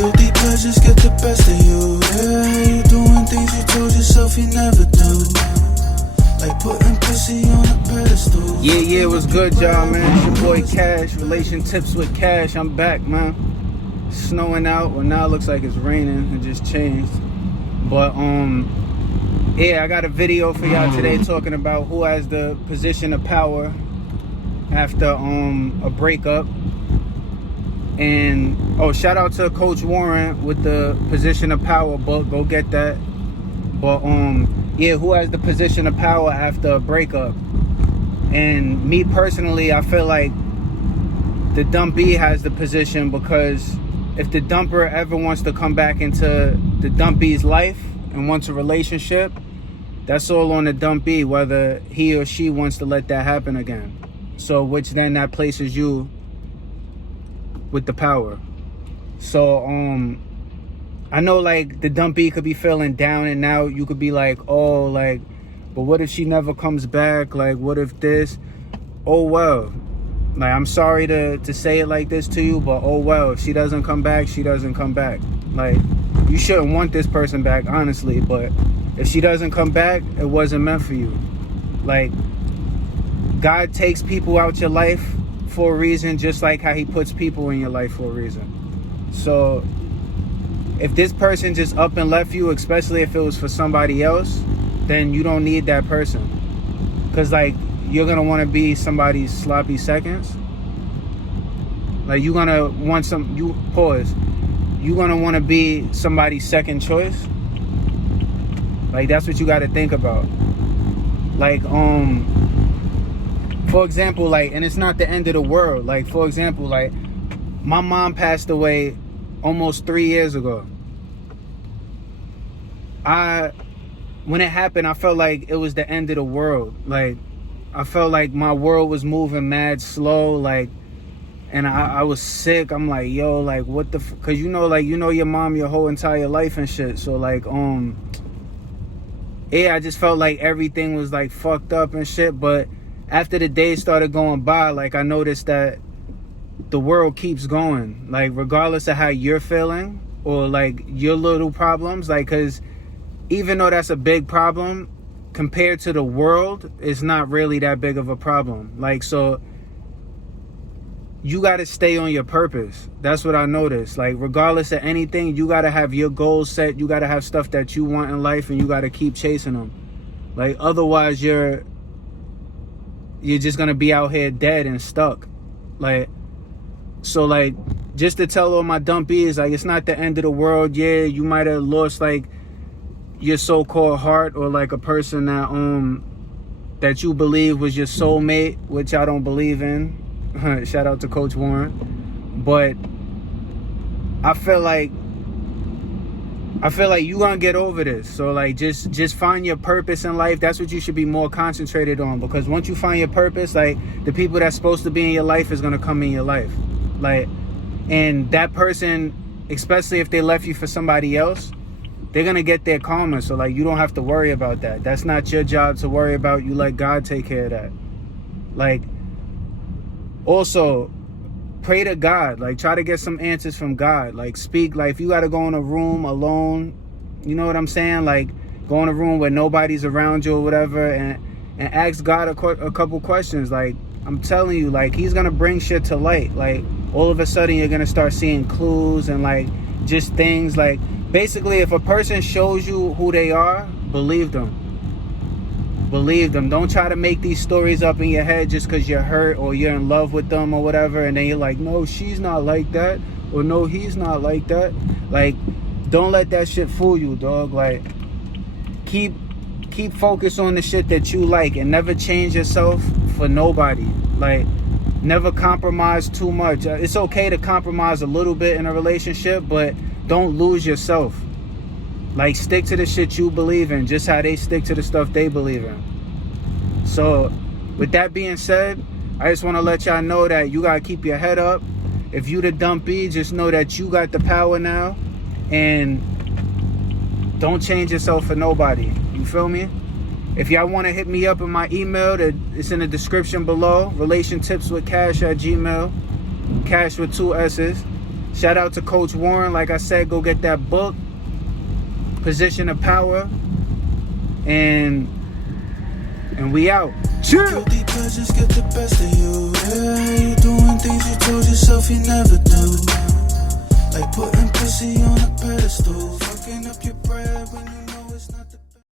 Guilty pleasures get the best of you. Yeah, you doing things you told yourself you never do. Like putting pussy on a pedestal. Yeah, what's good, y'all, man? It's your boy Cash, Relationships with Cash. I'm back, man. Snowing out. Well, now it looks like it's raining. It just changed. But, yeah, I got a video for y'all today talking about who has the position of power after a breakup. And shout out to Coach Warren with the Position of Power book. Go get that. But yeah, who has the position of power after a breakup? And me personally, I feel like the Dumpee has the position, because if the dumper ever wants to come back into the Dumpee's life and wants a relationship, that's all on the Dumpee, whether he or she wants to let that happen again. So which then that places you with the power. So I know like the Dumpee could be feeling down and out. You could be like, oh, like, but what if she never comes back? Like, what if this? Oh well. Like, I'm sorry to say it like this to you, but oh well, if she doesn't come back, she doesn't come back. Like, you shouldn't want this person back, honestly, but if she doesn't come back, it wasn't meant for you. Like, God takes people out your life for a reason, just like how he puts people in your life for a reason. So if this person just up and left you, especially if it was for somebody else, then you don't need that person. Because like, you're gonna want to be somebody's sloppy seconds. Like, you're gonna want you're gonna want to be somebody's second choice. Like, that's what you got to think about. Like, for example, like, and it's not the end of the world. Like, for example, like, my mom passed away almost 3 years ago. When it happened, I felt like it was the end of the world. Like, I felt like my world was moving mad slow, like, and I was sick. I'm like, yo, like, what the cause you know your mom your whole entire life and shit. So like, yeah, I just felt like everything was like fucked up and shit. But after the days started going by, like, I noticed that the world keeps going, like, regardless of how you're feeling or like your little problems. Like, cause even though that's a big problem, compared to the world, it's not really that big of a problem. Like, so you got to stay on your purpose. That's what I noticed. Like, regardless of anything, you got to have your goals set. You got to have stuff that you want in life, and you got to keep chasing them. Like, otherwise you're just going to be out here dead and stuck. Like, so like, just to tell all my Dumpees, like, it's not the end of the world. Yeah, you might have lost like your so-called heart, or like a person that you believe was your soulmate, which I don't believe in. Shout out to Coach Warren. But I feel like you gonna get over this. So like, just find your purpose in life. That's what you should be more concentrated on, because once you find your purpose, like, the people that's supposed to be in your life is gonna come in your life. Like, and that person, especially if they left you for somebody else, they're gonna get their karma. So like, you don't have to worry about that. That's not your job to worry about. You let God take care of that. Like, also pray to God. Like, try to get some answers from God. Like, speak. Like, if you gotta go in a room alone, you know what I'm saying? Like, go in a room where nobody's around you or whatever, and ask God a couple questions. Like, I'm telling you, like, he's gonna bring shit to light. Like, all of a sudden you're gonna start seeing clues and like just things. Like, basically, if a person shows you who they are, believe them. Believe them. Don't try to make these stories up in your head just because you're hurt or you're in love with them or whatever, and then you're like, no, she's not like that, or no, he's not like that. Like, don't let that shit fool you, dog. Like, keep focused on the shit that you like, and never change yourself for nobody. Like, never compromise too much. It's okay to compromise a little bit in a relationship, but don't lose yourself. Like, stick to the shit you believe in, just how they stick to the stuff they believe in. So, with that being said, I just want to let y'all know that you got to keep your head up. If you the Dumpee, just know that you got the power now, and don't change yourself for nobody. You feel me? If y'all want to hit me up in my email, it's in the description below. Relationtips with Cash at Gmail. Cash with 2 S's. Shout out to Coach Warren. Like I said, go get that book, Position of Power. And we out. Chill. Guilty pleasures get the best of you. Yeah, you doing things you told yourself you never do.